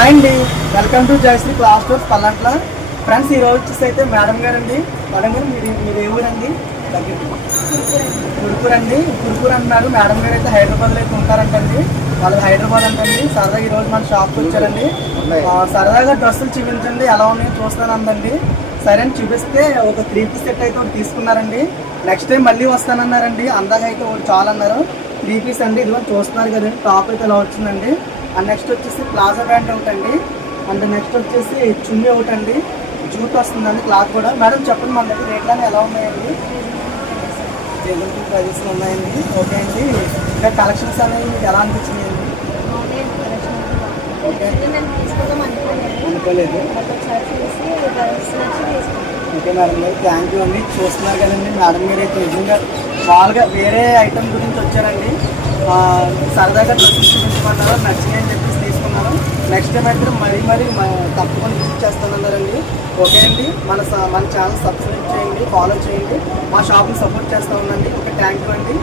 Hi అండి, welcome to Jayashree class tours Pallantla. Friends, ఈ రోజు వచ్చేసి అయితే మేడం గారు అండి. మేడం గారు మీరు ఏ ఊరండి? కురుపూర్ అండి. కురుపూర్ అంటున్నారు. మేడం గారు అయితే హైదరాబాద్లో అయితే ఉంటారంటండి. వాళ్ళు హైదరాబాద్ అంటండి. సరదాగా ఈరోజు మన షాప్కి వచ్చారండి. సరదాగా డ్రెస్సులు చూపించండి, ఎలా ఉన్నాయో చూస్తాను అందండి. సరే అని చూపిస్తే ఒక 3 పీస్ సెట్ అయితే ఒకటి తీసుకున్నారండి. నెక్స్ట్ టైం మళ్ళీ వస్తానన్నారండి. అందాక అయితే ఒకటి చాలన్నారు. 3 పీస్ అండి. ఇదిగో చూస్తున్నారు కదండి, టాప్ అయితే ఇలా వచ్చిందండి. అండ్ నెక్స్ట్ వచ్చేసి ప్లాజా ప్యాంట్ ఒకటండి. అండ్ నెక్స్ట్ వచ్చేసి చున్నీ ఒకటండి. జూట్ వస్తుందండి, క్లాత్ కూడా. మేడం చెప్పండి, మన దగ్గర రేట్లన్నీ ఎలా ఉన్నాయండి? రీజనబుల్ ప్రైజెస్ ఉన్నాయండి. ఓకే అండి. ఇంకా కలెక్షన్స్ అనేవి మీకు ఎలా అనిపించినాయండి? ఓకే, అనుకోలేదు. ఓకే మేడం గారు, థ్యాంక్ యూ అండి. చూస్తున్నారు కదండి, మేడం గారు అయితే నిజంగా మామూలుగా వేరే ఐటమ్ గురించి వచ్చారండి. సరదాగా డ్రెస్సెస్ చూపించమన్నారు, నచ్చినాయి అని చెప్పేసి తీసుకున్నాను. నెక్స్ట్ టైం అయితే మరీ తప్పకుండా విజిట్ చేస్తానన్నారండి. ఓకే అండి, మన ఛానల్ సబ్స్క్రైబ్ చేయండి, ఫాలో చేయండి, మా షాప్ని సపోర్ట్ చేస్తూ ఉండండి. ఓకే, థ్యాంక్ యూ అండి.